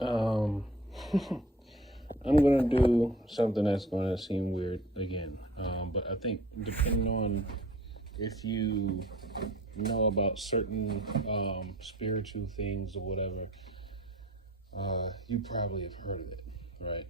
Um, I'm gonna do something that's gonna seem weird again. But I think depending on if you know about certain spiritual things or whatever, you probably have heard of it, right?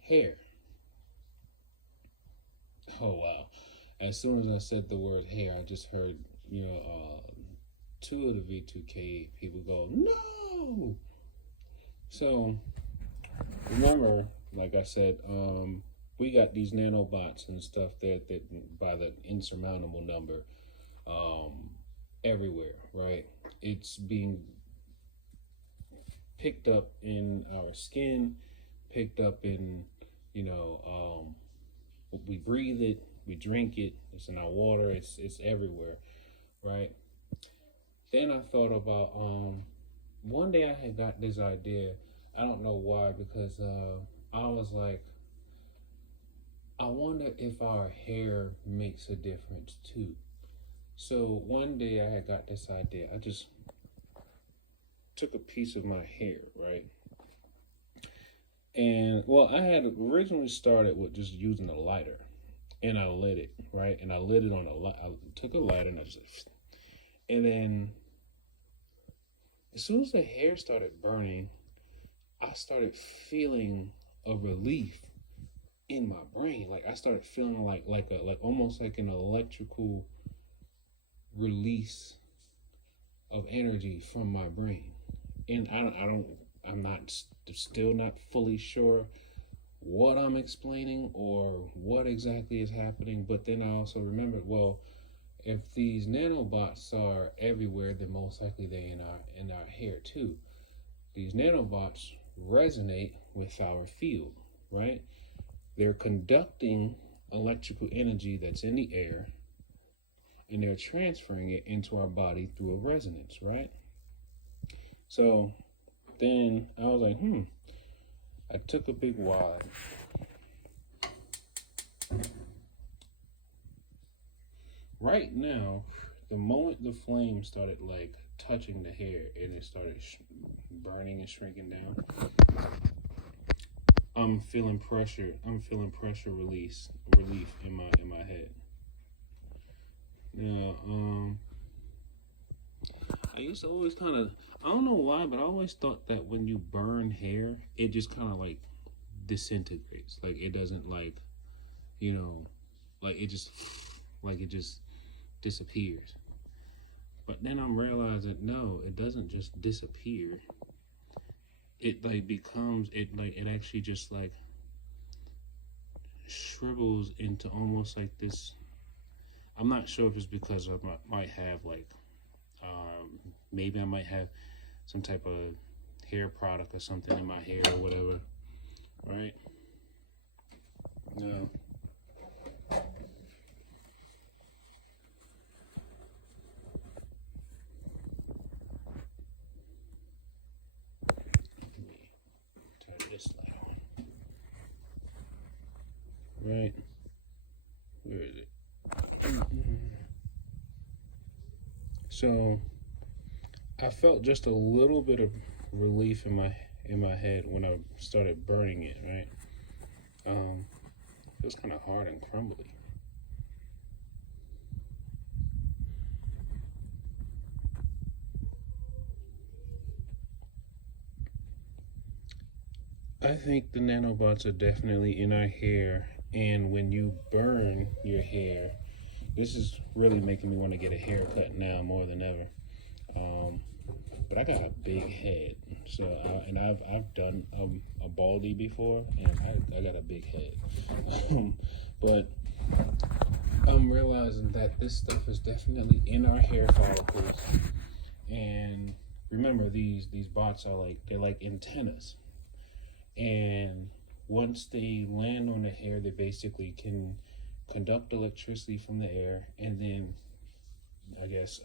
Hair. Oh wow! As soon as I said the word hair, I just heard two of the V2K people go no. So remember, like I said, we got these nanobots and stuff that by the insurmountable number everywhere, right? It's being picked up in our skin, picked up in, we breathe it, we drink it, it's in our water, it's everywhere, right? Then I thought about, one day I had got this idea, I don't know why, because I was like, I wonder if our hair makes a difference too. So one day I had got this idea. I just took a piece of my hair, right? And well, I had originally started with just using a lighter, and I lit it, right? And I lit it on I took a lighter and I just, and then as soon as the hair started burning, I started feeling a relief in my brain. Like I started feeling like almost like an electrical release of energy from my brain. And I'm not still not fully sure what I'm explaining or what exactly is happening. But then I also remembered, well, if these nanobots are everywhere, then most likely they're in our hair too. These nanobots resonate with our field, right? They're conducting electrical energy that's in the air, and they're transferring it into our body through a resonance, right? So then I was like, I took a big wad. Right now, the moment the flame started like touching the hair and it started burning and shrinking down, I'm feeling pressure. I'm feeling pressure relief in my head. Now, I used to always kind of, I don't know why, but I always thought that when you burn hair, it just kind of like disintegrates. Like it doesn't like it just disappears. But then I'm realizing, no, it doesn't just disappear. It like becomes, it actually just like shrivels into almost like this. I'm not sure if it's because I might have like, maybe I might have some type of hair product or something in my hair or whatever, right? No. Let me turn this light on. Right. Where is it? So I felt just a little bit of relief in my head when I started burning it, right? It was kind of hard and crumbly. I think the nanobots are definitely in our hair, and when you burn your hair, this is really making me want to get a haircut now more than ever. But I got a big head, so I've done a baldy before, and I got a big head. But I'm realizing that this stuff is definitely in our hair follicles, and remember these bots are they're like antennas, and once they land on the hair, they basically can conduct electricity from the air and then I guess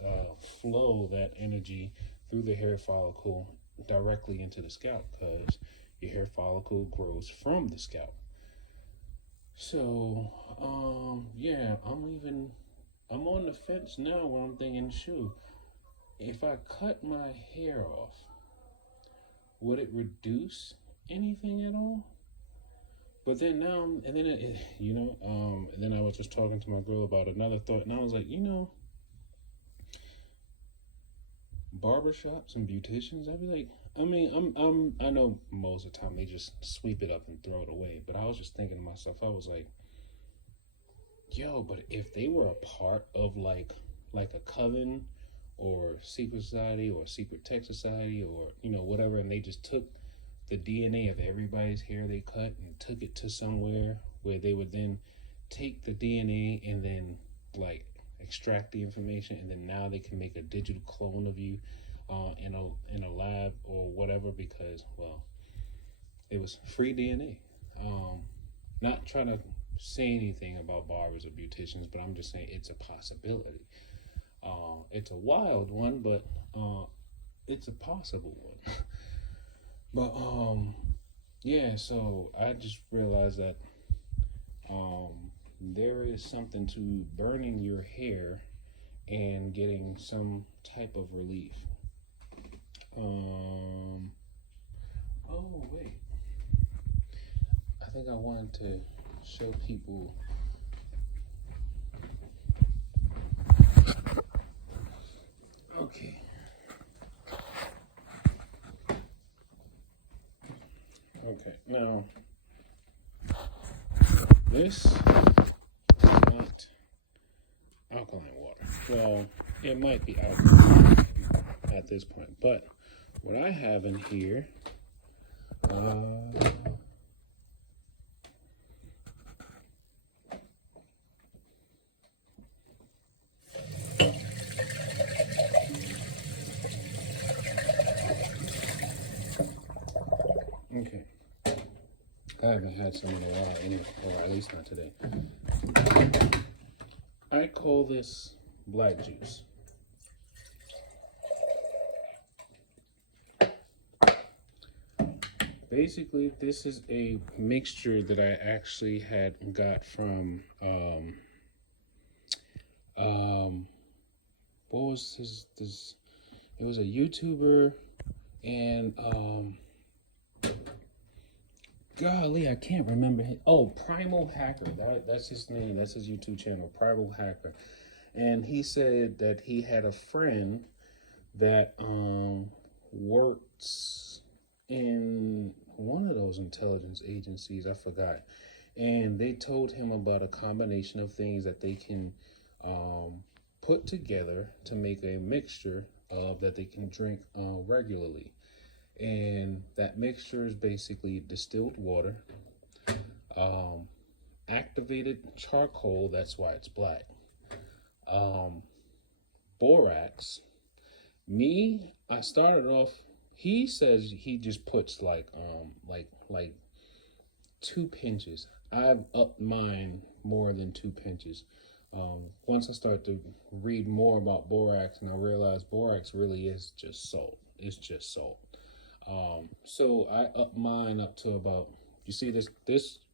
flow that energy through the hair follicle directly into the scalp, because your hair follicle grows from the scalp. So yeah, I'm on the fence now where I'm thinking, shoot, if I cut my hair off, would it reduce anything at all? But then now, and then and then I was just talking to my girl about another thought, and I was like, barbershops and beauticians, I'd be like, I know most of the time they just sweep it up and throw it away, but I was just thinking to myself, I was like, yo, but if they were a part of like a coven or secret society or secret tech society or whatever, and they just took the DNA of everybody's hair they cut and took it to somewhere where they would then take the DNA and then like extract the information, and then now they can make a digital clone of you in a lab or whatever, because, well, it was free DNA. Not trying to say anything about barbers or beauticians, but I'm just saying it's a possibility. It's a wild one, but it's a possible one. But yeah, so I just realized that there is something to burning your hair and getting some type of relief. Oh wait, I think I wanted to show people okay, now this is not alkaline water. Well, it might be alkaline at this point, but what I have in here, okay, I haven't had some in a while anyway, or at least not today. I call this black juice. Basically, this is a mixture that I actually had got from, what was this? It was a YouTuber, and, golly, I can't remember his, Primal Hacker. That's his name. That's his YouTube channel, Primal Hacker. And he said that he had a friend that works in one of those intelligence agencies, I forgot. And they told him about a combination of things that they can put together to make a mixture of that they can drink regularly. And that mixture is basically distilled water, activated charcoal, that's why it's black, borax. I started off, he says he just puts like 2 pinches. I've upped mine more than 2 pinches. Once I start to read more about borax, and I realized borax really is just salt. It's just salt. So I up mine up to about, you see this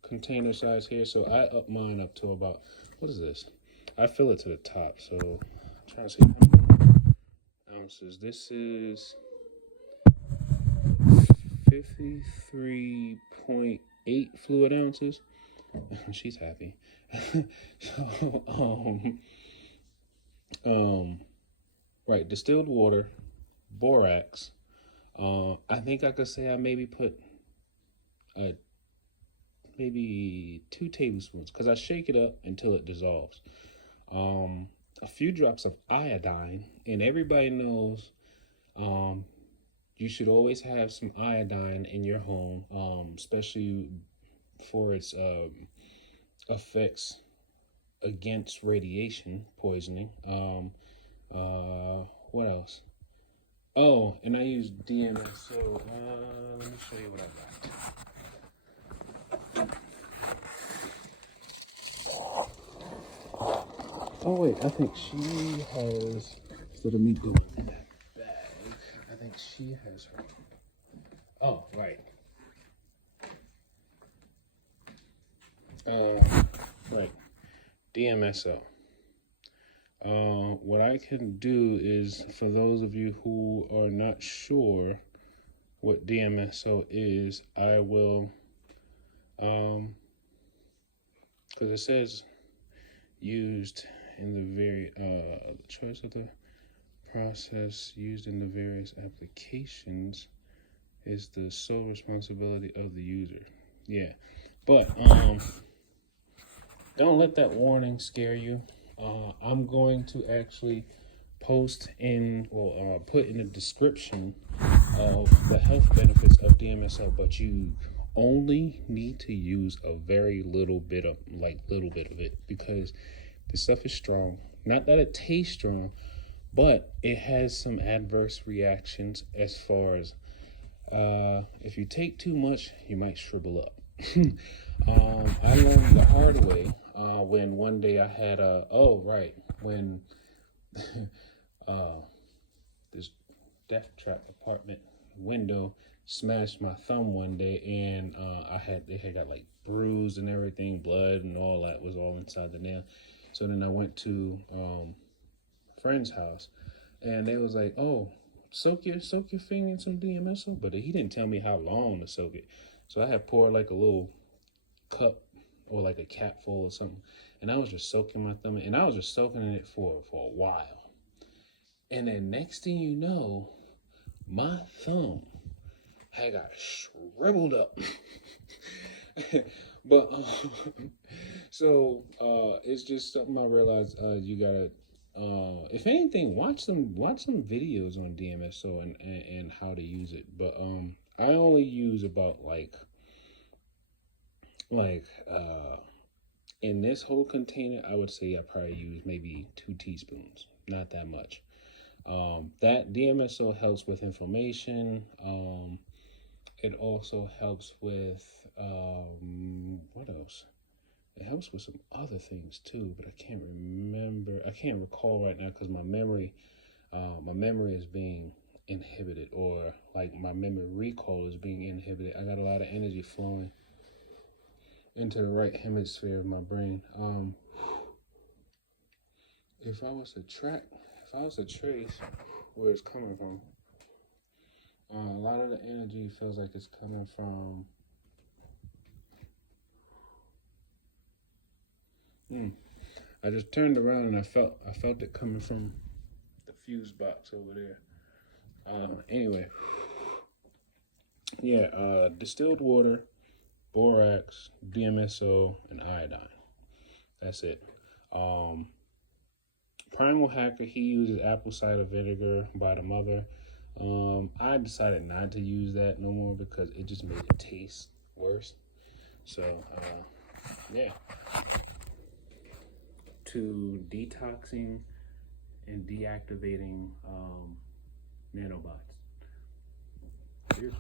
container size here? So I up mine up to about, what is this? I fill it to the top. So I'm trying to see how many ounces. This is 53.8 fluid ounces. She's happy. Right, distilled water, borax. I think I could say I maybe put maybe 2 tablespoons, because I shake it up until it dissolves. A few drops of iodine, and everybody knows you should always have some iodine in your home, especially for its effects against radiation poisoning. What else? Oh, and I use DMSO. Let me show you what I got. Oh wait, I think she has, instead of me going in that bag, I think she has her. Oh, right. Right. DMSO. What I can do is, for those of you who are not sure what DMSO is, I will, because it says used in the the choice of the process used in the various applications is the sole responsibility of the user. Yeah, but don't let that warning scare you. I'm going to actually post in, or put in the description of the health benefits of DMSO, but you only need to use a very little bit of it, because the stuff is strong. Not that it tastes strong, but it has some adverse reactions as far as if you take too much, you might shrivel up. I learned the hard way when one day I had when this death trap apartment window smashed my thumb one day, and it had got like bruised and everything, blood and all that was all inside the nail. So then I went to a friend's house, and they was like, "Oh, soak your finger in some DMSO," but he didn't tell me how long to soak it. So I had poured like a little cup or like a cap full or something, and I was just soaking my thumb, and I was just soaking in it for a while. And then next thing you know, my thumb had got shriveled up. But so it's just something I realized you gotta, if anything, watch some videos on DMSO and how to use it. But I only use about in this whole container, I would say I probably use maybe 2 teaspoons, not that much. That DMSO helps with inflammation. It also helps with what else? It helps with some other things too, but I can't recall right now, because my memory is being inhibited, or like my memory recall is being inhibited. I got a lot of energy flowing into the right hemisphere of my brain. If I was to trace where it's coming from, a lot of the energy feels like it's coming from I just turned around and I felt it coming from the fuse box over there. Anyway, yeah, distilled water, borax, DMSO, and iodine. That's it. Primal Hacker, he uses apple cider vinegar by the mother. I decided not to use that no more because it just made it taste worse. So, yeah. To detoxing and deactivating nanobots. Cheers.